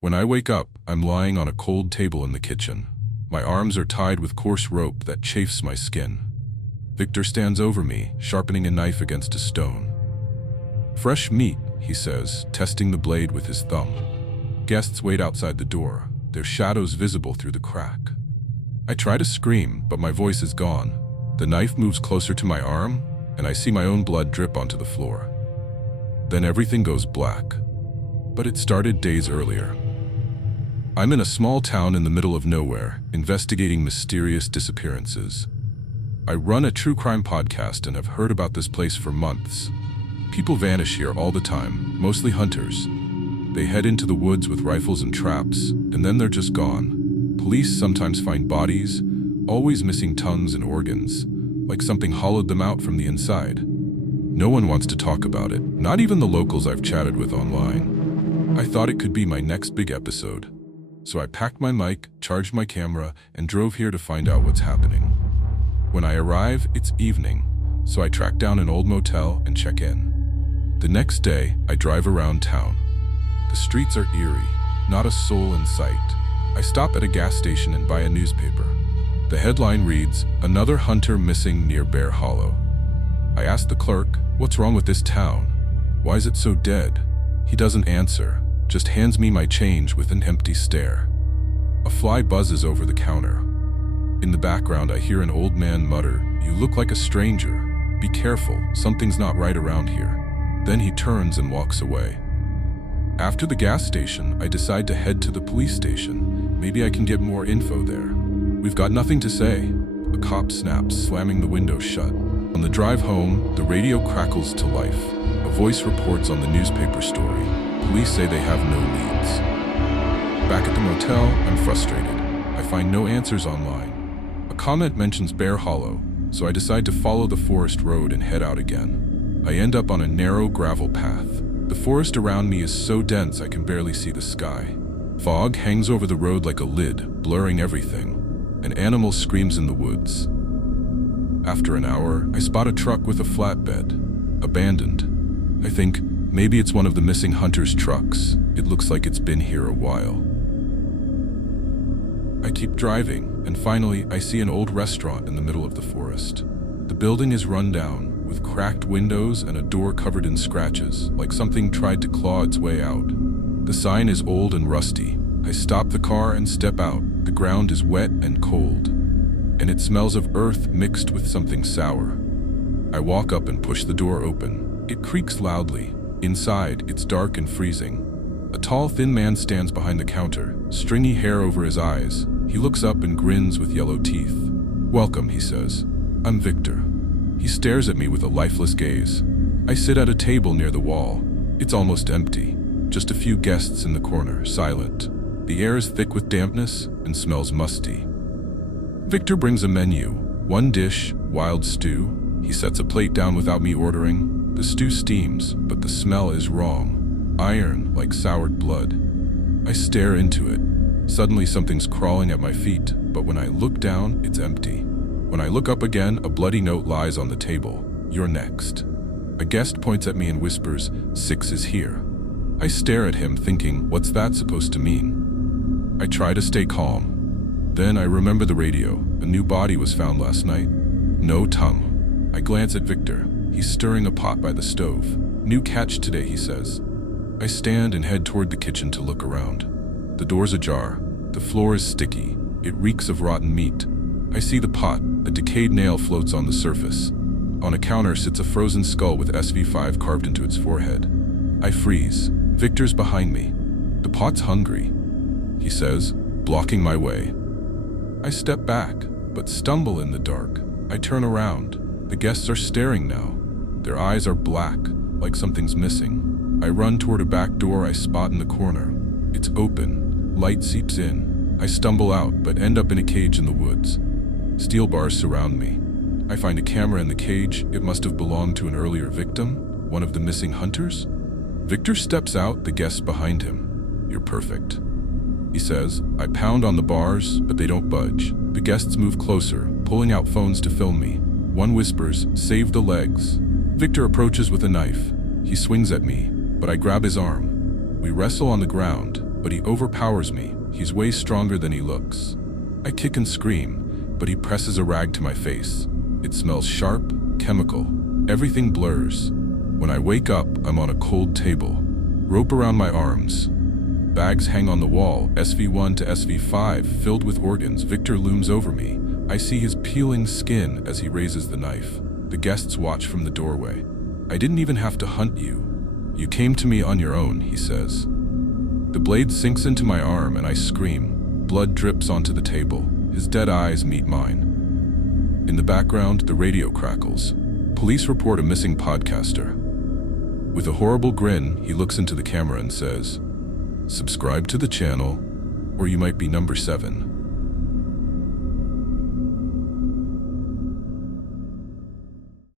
When I wake up, I'm lying on a cold table in the kitchen. My arms are tied with coarse rope that chafes my skin. Victor stands over me, sharpening a knife against a stone. "Fresh meat," he says, testing the blade with his thumb. Guests wait outside the door, their shadows visible through the crack. I try to scream, but my voice is gone. The knife moves closer to my arm, and I see my own blood drip onto the floor. Then everything goes black. But it started days earlier. I'm in a small town in the middle of nowhere, investigating mysterious disappearances. I run a true crime podcast and have heard about this place for months. People vanish here all the time, mostly hunters. They head into the woods with rifles and traps, and then they're just gone. Police sometimes find bodies, always missing tongues and organs, like something hollowed them out from the inside. No one wants to talk about it, not even the locals I've chatted with online. I thought it could be my next big episode. So I packed my mic, charged my camera, and drove here to find out what's happening. When I arrive, it's evening, so I track down an old motel and check in. The next day, I drive around town. The streets are eerie, not a soul in sight. I stop at a gas station and buy a newspaper. The headline reads, "Another hunter missing near Bear Hollow." I ask the clerk, "What's wrong with this town? Why is it so dead?" He doesn't answer, just hands me my change with an empty stare. A fly buzzes over the counter. In the background, I hear an old man mutter, "You look like a stranger. Be careful, something's not right around here." Then he turns and walks away. After the gas station, I decide to head to the police station. Maybe I can get more info there. "We've got nothing to say." A cop snaps, slamming the window shut. On the drive home, the radio crackles to life. A voice reports on the newspaper story. Police say they have no leads. Back at the motel, I'm frustrated. I find no answers online. A comment mentions Bear Hollow, so I decide to follow the forest road and head out again. I end up on a narrow gravel path. The forest around me is so dense I can barely see the sky. Fog hangs over the road like a lid, blurring everything. An animal screams in the woods. After an hour, I spot a truck with a flatbed, abandoned. I think, maybe it's one of the missing hunters' trucks. It looks like it's been here a while. I keep driving, and finally I see an old restaurant in the middle of the forest. The building is run down, with cracked windows and a door covered in scratches, like something tried to claw its way out. The sign is old and rusty. I stop the car and step out. The ground is wet and cold, and it smells of earth mixed with something sour. I walk up and push the door open. It creaks loudly. Inside, it's dark and freezing. A tall, thin man stands behind the counter, stringy hair over his eyes. He looks up and grins with yellow teeth. "Welcome," he says. "I'm Victor." He stares at me with a lifeless gaze. I sit at a table near the wall. It's almost empty. Just a few guests in the corner, silent. The air is thick with dampness and smells musty. Victor brings a menu. One dish, wild stew. He sets a plate down without me ordering. The stew steams, but the smell is wrong. Iron, like soured blood. I stare into it. Suddenly something's crawling at my feet, but when I look down, it's empty. When I look up again, a bloody note lies on the table. "You're next." A guest points at me and whispers, "6 is here." I stare at him thinking, what's that supposed to mean? I try to stay calm. Then I remember the radio. A new body was found last night. No tongue. I glance at Victor. He's stirring a pot by the stove. "New catch today," he says. I stand and head toward the kitchen to look around. The door's ajar. The floor is sticky. It reeks of rotten meat. I see the pot. A decayed nail floats on the surface. On a counter sits a frozen skull with SV5 carved into its forehead. I freeze. Victor's behind me. "The pot's hungry," he says, blocking my way. I step back, but stumble in the dark. I turn around. The guests are staring now. Their eyes are black, like something's missing. I run toward a back door I spot in the corner. It's open. Light seeps in. I stumble out, but end up in a cage in the woods. Steel bars surround me. I find a camera in the cage. It must have belonged to an earlier victim, one of the missing hunters. Victor steps out, the guests behind him. "You're perfect," he says. I pound on the bars, but they don't budge. The guests move closer, pulling out phones to film me. One whispers, "Save the legs." Victor approaches with a knife. He swings at me, but I grab his arm. We wrestle on the ground, but he overpowers me. He's way stronger than he looks. I kick and scream, but he presses a rag to my face. It smells sharp, chemical. Everything blurs. When I wake up, I'm on a cold table. Rope around my arms. Bags hang on the wall, SV1 to SV5, filled with organs. Victor looms over me. I see his peeling skin as he raises the knife. The guests watch from the doorway. I didn't even have to hunt you. You came to me on your own, he says. The blade sinks into my arm and I scream. Blood drips onto the table. His dead eyes meet mine. In the background, the radio crackles. Police report a missing podcaster. With a horrible grin, he looks into the camera and says, "Subscribe to the channel, or you might be number 7.